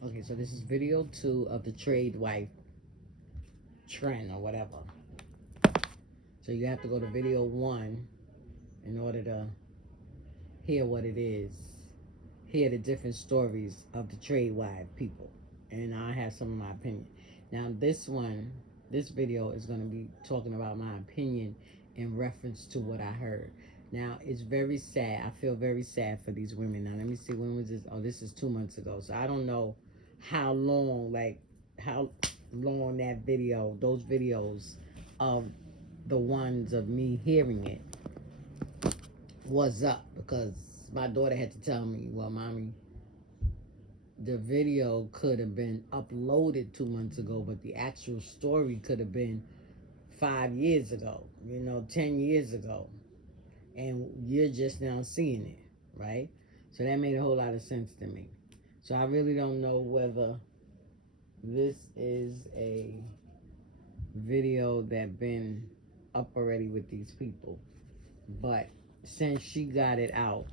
Okay, so this is video 2 of the TRADWIFE trend or whatever. So you have to go to video 1 in order to hear what it is. Hear the different stories of the TRADWIFE people. And I have some of my opinion. Now this video is going to be talking about my opinion in reference to what I heard. Now, it's very sad. I feel very sad for these women. Now, let me see. When was this? Oh, this is 2 months ago. So I don't know how long that video, those videos of the ones of me hearing it was up, because my daughter had to tell me, well, mommy, the video could have been uploaded 2 months ago, but the actual story could have been 5 years ago, 10 years ago. And you're just now seeing it, right? So that made a whole lot of sense to me. So I really don't know whether this is a video that been up already with these people. But since she got it out,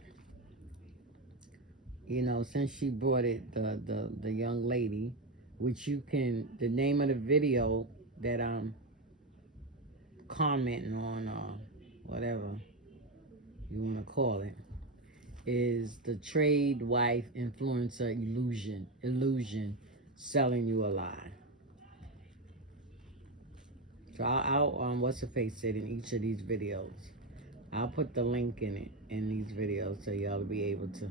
since she brought it, the young lady, which the name of the video that I'm commenting on, or whatever you want to call it, is the TRADWIFE influencer illusion selling you a lie. So I'll what's the face said in each of these videos. I'll put the link in these videos so y'all will be able to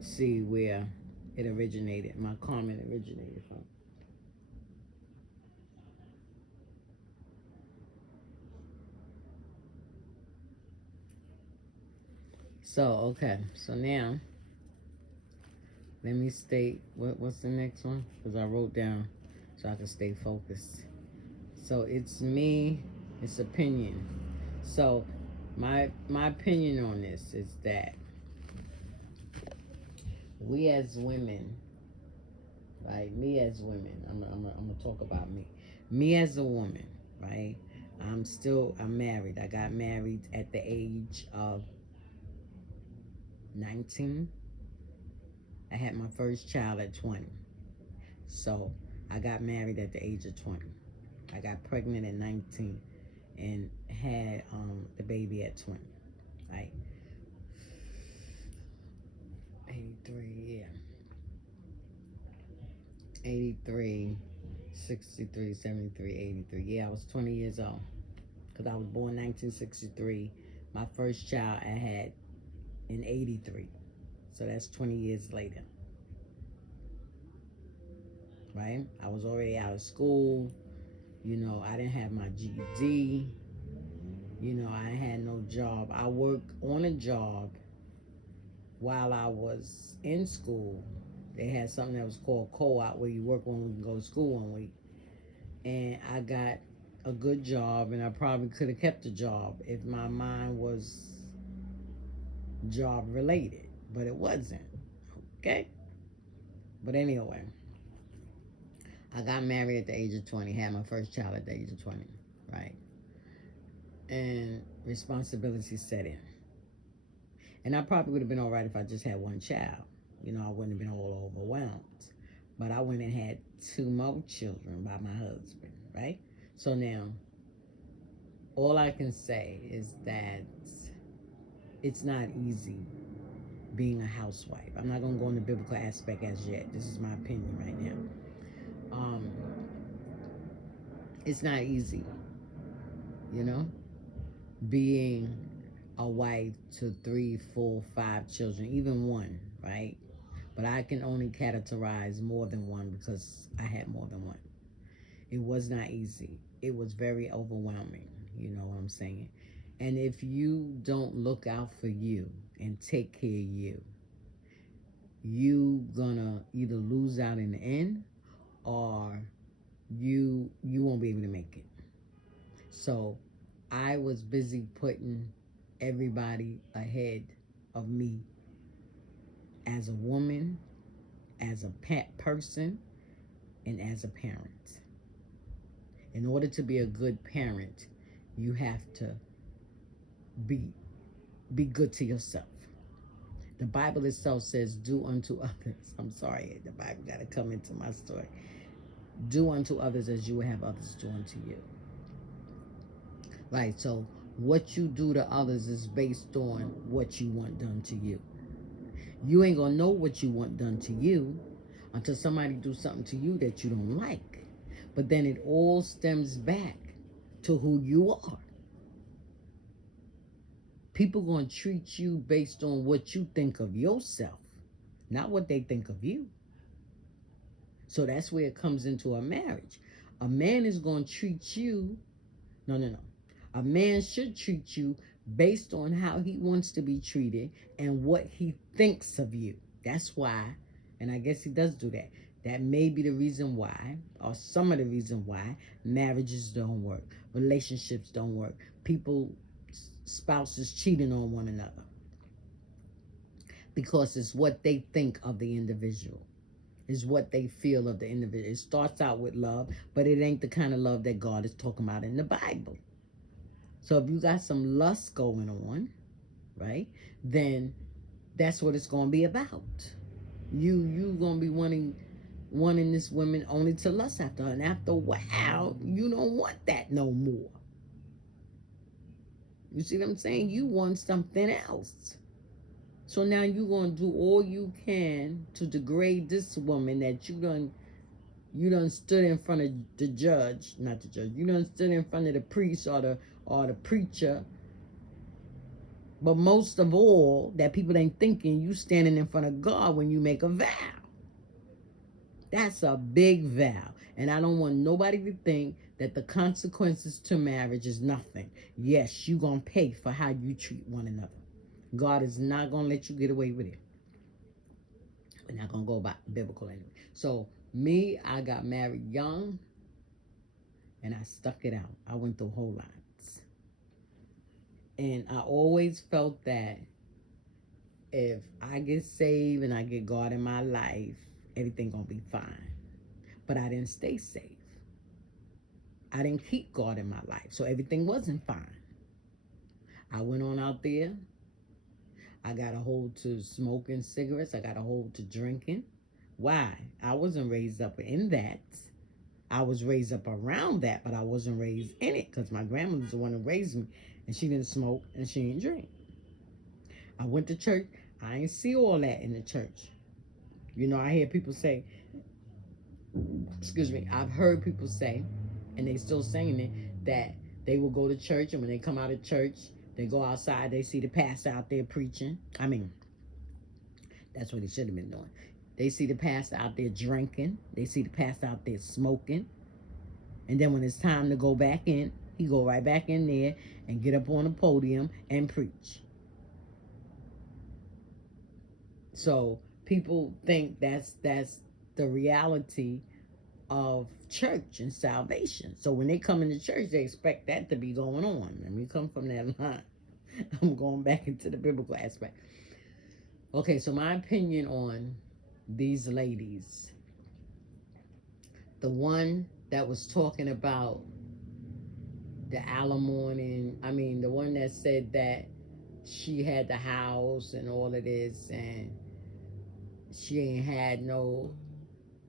see where it originated, my comment originated from. So, okay, so now, let me state, what's the next one? Because I wrote down so I can stay focused. So, it's me, it's opinion. So, my opinion on this is that we as women, right, me as women, I'm gonna talk about me. Me as a woman, right, I'm married. I got married at the age of 19. I had my first child at 20. So I got married at the age of 20. I got pregnant at 19 and had the baby at 20, right? 83, yeah. 83, 63, 73, 83. Yeah, I was 20 years old because I was born 1963. My first child I had in 83. So that's 20 years later. Right? I was already out of school. I didn't have my GED. I had no job. I worked on a job while I was in school. They had something that was called co-op, where you work 1 week and go to school 1 week. And I got a good job, and I probably could have kept the job if my mind was job related, but it wasn't. Okay? But anyway, I got married at the age of 20, had my first child at the age of 20, right? And responsibility set in. And I probably would have been all right if I just had one child. I wouldn't have been all overwhelmed. But I went and had 2 more children by my husband, right? So now, all I can say is that it's not easy being a housewife. I'm not going to go into the biblical aspect as yet. This is my opinion right now. It's not easy, being a wife to 3, 4, 5 children, even 1, right? But I can only categorize more than 1 because I had more than 1. It was not easy. It was very overwhelming, you know what I'm saying? And if you don't look out for you and take care of you gonna either lose out in the end, or you won't be able to make it. So I was busy putting everybody ahead of me as a woman, as a pet person, and as a parent. In order to be a good parent, you have to be good to yourself. The Bible itself says, do unto others. I'm sorry, the Bible got to come into my story. Do unto others as you would have others do unto you. Right, so what you do to others is based on what you want done to you. You ain't gonna know what you want done to you until somebody do something to you that you don't like. But then it all stems back to who you are. People gonna treat you based on what you think of yourself, not what they think of you. So that's where it comes into a marriage. A man is gonna treat you, no. A man should treat you based on how he wants to be treated and what he thinks of you. That's why, and I guess he does do that. That may be the reason why, or some of the reason why, marriages don't work, relationships don't work, spouses cheating on one another. Because it's what they think of the individual. Is what they feel of the individual. It starts out with love, but it ain't the kind of love that God is talking about in the Bible. So if you got some lust going on, right, then that's what it's going to be about. You going to be wanting this woman only to lust after her. And after a while, you don't want that no more. You see what I'm saying? You want something else. So now you're going to do all you can to degrade this woman that you done stood in front of the judge, not the judge. You done stood in front of the priest or the preacher. But most of all, that people ain't thinking, you standing in front of God when you make a vow. That's a big vow. And I don't want nobody to think that the consequences to marriage is nothing. Yes, you going to pay for how you treat one another. God is not going to let you get away with it. We're not going to go about biblical anyway. So, me, I got married young, and I stuck it out. I went through whole lots. And I always felt that if I get saved and I get God in my life, everything going to be fine. But I didn't stay safe. I didn't keep God in my life, so everything wasn't fine. I went on out there. I got a hold to smoking cigarettes. I got a hold to drinking. Why? I wasn't raised up in that. I was raised up around that, but I wasn't raised in it because my grandmother was the one who raised me, and she didn't smoke and she didn't drink. I went to church. I ain't see all that in the church. You know, I hear people say, excuse me, I've heard people say, and they still saying it, that they will go to church, and when they come out of church, they go outside, they see the pastor out there preaching. I mean, that's what he should have been doing. They see the pastor out there drinking. They see the pastor out there smoking. And then when it's time to go back in, he go right back in there and get up on the podium and preach. So people think that's the reality of church and salvation. So when they come into church, they expect that to be going on. Let me come from that line. I'm going back into the biblical aspect. Okay, so my opinion on these ladies. The one that was talking about the alimony, the one that said that she had the house and all of this, and she ain't had no,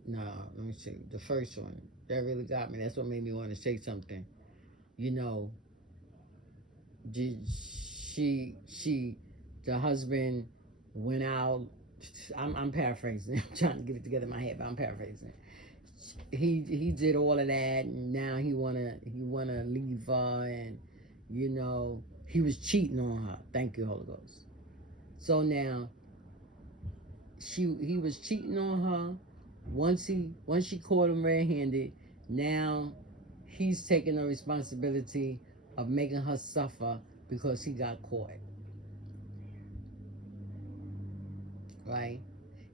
let me see, the first one, that really got me. That's what made me want to say something. You know, the husband went out. I'm paraphrasing. I'm trying to get it together in my head, but I'm paraphrasing. He did all of that, and now he wanna leave her, and you know he was cheating on her. Thank you, Holy Ghost. So now he was cheating on her. Once she caught him red-handed, now he's taking the responsibility of making her suffer because he got caught. Right?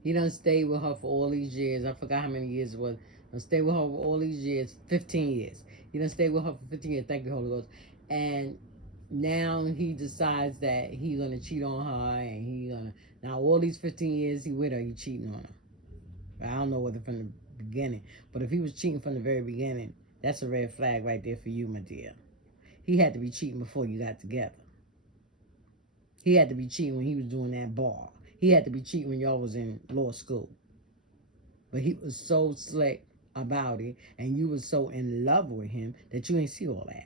He done stayed with her for all these years. I forgot how many years it was. Done stayed with her for all these years. 15 years. He done stayed with her for 15 years. Thank you, Holy Ghost. And now he decides that he's going to cheat on her. And now all these 15 years he with her, he cheating on her. I don't know whether from the beginning. But if he was cheating from the very beginning, that's a red flag right there for you, my dear. He had to be cheating before you got together. He had to be cheating when he was doing that bar. He had to be cheating when y'all was in law school. But he was so slick about it, and you was so in love with him that you ain't see all that.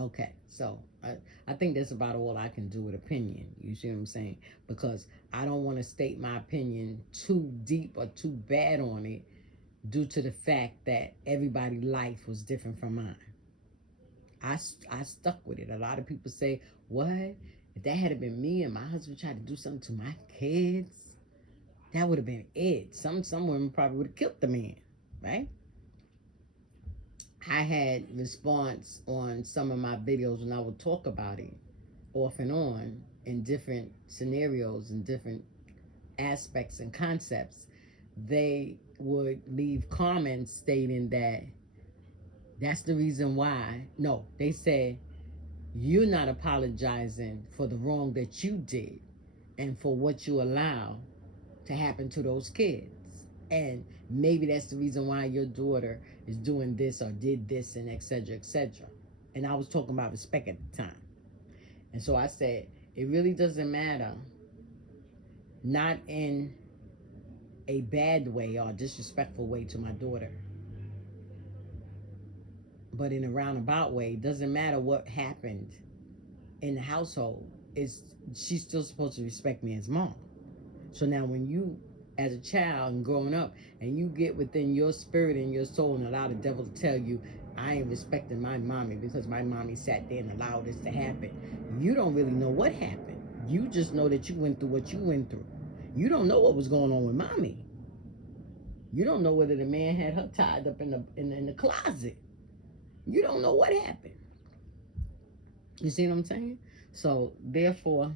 Okay, so I think that's about all I can do with opinion. You see what I'm saying? Because I don't want to state my opinion too deep or too bad on it due to the fact that everybody's life was different from mine. I stuck with it. A lot of people say, what? If that had been me and my husband tried to do something to my kids, that would have been it. Some women probably would have killed the man, right? I had response on some of my videos when I would talk about it off and on in different scenarios and different aspects and concepts. They would leave comments stating that that's the reason why. No, they said, you're not apologizing for the wrong that you did and for what you allow to happen to those kids. And maybe that's the reason why your daughter is doing this or did this and etc. etc. And I was talking about respect at the time. And so I said, it really doesn't matter, not in a bad way or disrespectful way to my daughter, but in a roundabout way. It doesn't matter what happened in the household. She's still supposed to respect me as mom. So now when you, as a child and growing up, and you get within your spirit and your soul and allow the devil to tell you, I ain't respecting my mommy because my mommy sat there and allowed this to happen. You don't really know what happened. You just know that you went through what you went through. You don't know what was going on with mommy. You don't know whether the man had her tied up in the closet. You don't know what happened. You see what I'm saying? So therefore,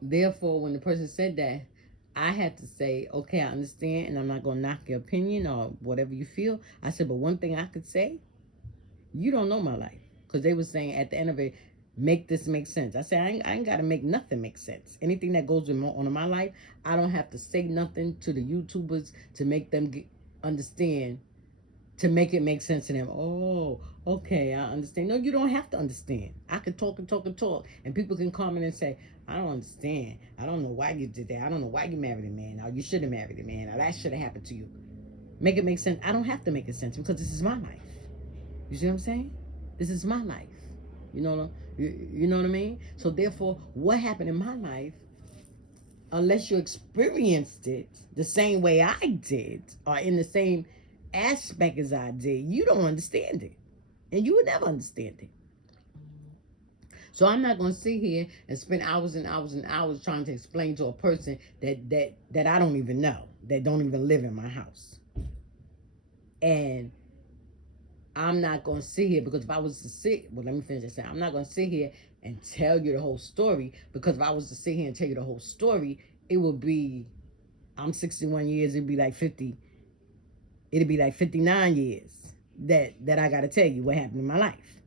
when the person said that, I had to say, okay, I understand, and I'm not going to knock your opinion or whatever you feel. I said, but one thing I could say, you don't know my life. Because they were saying at the end of it, make this make sense. I said, I ain't got to make nothing make sense. Anything that goes on in my life, I don't have to say nothing to the YouTubers to make them understand, to make it make sense to them. Oh, okay, I understand. No, you don't have to understand. I can talk and talk and talk, and people can comment and say, I don't understand. I don't know why you did that. I don't know why you married a man. Or you should have married a man. Or that should have happened to you. Make it make sense. I don't have to make it sense because this is my life. You see what I'm saying? This is my life. You know what I mean? So therefore, what happened in my life, unless you experienced it the same way I did, or in the same aspect as I did, you don't understand it. And you would never understand it. So I'm not going to sit here and spend hours and hours and hours trying to explain to a person that I don't even know, that don't even live in my house. And I'm not going to sit here, because if I was to sit, well, let me finish this. I'm not going to sit here and tell you the whole story, because if I was to sit here and tell you the whole story, it would be, I'm 61 years, it'd be like 59 years that I got to tell you what happened in my life,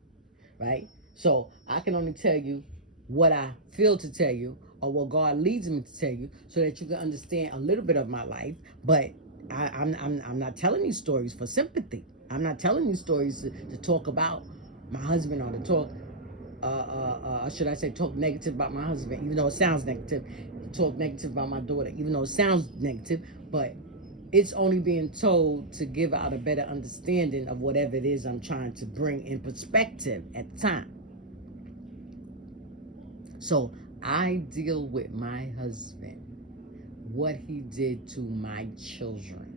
right? So I can only tell you what I feel to tell you, or what God leads me to tell you, so that you can understand a little bit of my life. But I'm not telling these stories for sympathy. I'm not telling these stories to talk about my husband, or to talk, should I say, talk negative about my husband, even though it sounds negative. Talk negative about my daughter, even though it sounds negative. But it's only being told to give out a better understanding of whatever it is I'm trying to bring in perspective at the time. So I deal with my husband, what he did to my children.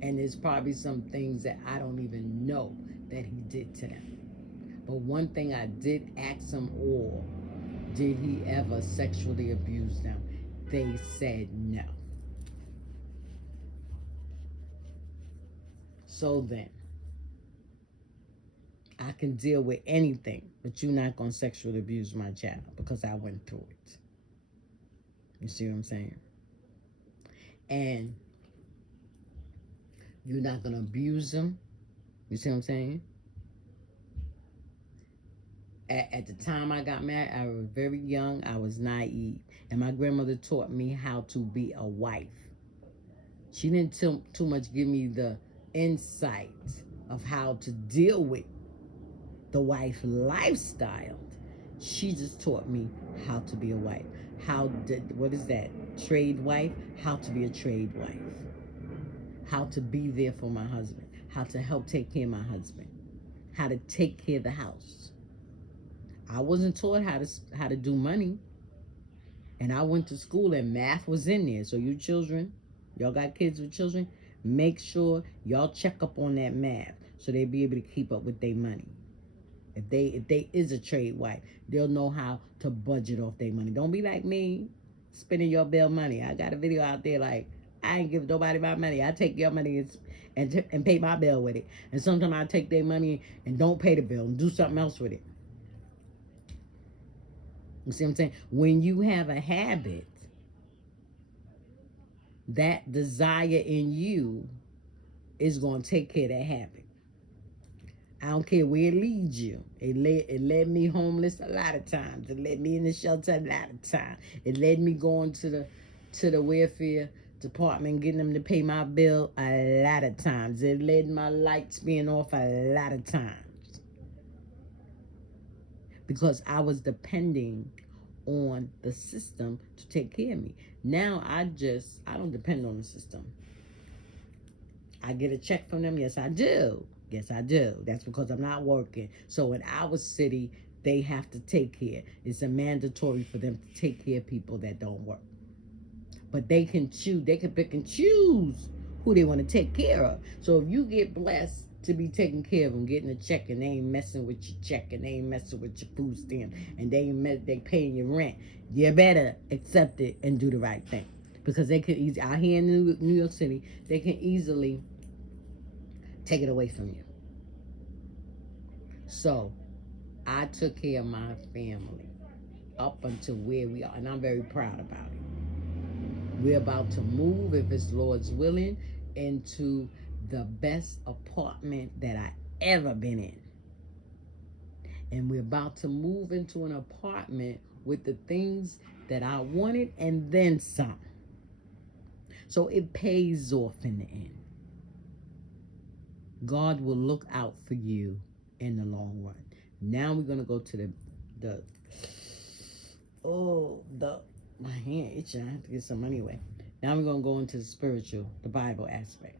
And there's probably some things that I don't even know that he did to them. But one thing I did ask them all, did he ever sexually abuse them? They said no. So then, I can deal with anything, but you're not going to sexually abuse my child, because I went through it. You see what I'm saying? And you're not going to abuse them. You see what I'm saying? At the time I got married, I was very young. I was naive. And my grandmother taught me how to be a wife. She didn't too much give me the insight of how to deal with the wife lifestyle. She just taught me how to be a wife. What is that? Trade wife? How to be a trade wife. How to be there for my husband. How to help take care of my husband. How to take care of the house. I wasn't taught how to do money. And I went to school and math was in there. So you children, y'all got kids with children, make sure y'all check up on that math so they be able to keep up with their money. If they is a trade wife, they'll know how to budget off their money. Don't be like me, spending your bill money. I got a video out there like, I ain't give nobody my money. I take your money and pay my bill with it. And sometimes I take their money and don't pay the bill and do something else with it. You see what I'm saying? When you have a habit, that desire in you is going to take care of that habit. I don't care where it leads you. It led me homeless a lot of times. It led me in the shelter a lot of times. It led me going to the welfare department, getting them to pay my bill a lot of times. It led my lights being off a lot of times. Because I was depending on the system to take care of me. Now I don't depend on the system. I get a check from them. Yes, I do. Yes, I do. That's because I'm not working. So in our city, they have to take care. It's a mandatory for them to take care of people that don't work. But they can choose. They can pick and choose who they want to take care of. So if you get blessed to be taking care of them, getting a check, and they ain't messing with your check, and they ain't messing with your food stamp, and they paying your rent, you better accept it and do the right thing. Because they could easily, out here in New York City, they can easily take it away from you. So I took care of my family up until where we are, and I'm very proud about it. We're about to move, if it's Lord's willing, into the best apartment that I ever been in. And we're about to move into an apartment with the things that I wanted and then some. So it pays off in the end. God will look out for you in the long run. Now we're going to go to my hand itching. I have to get some anyway. Now we're going to go into the spiritual, the Bible aspect.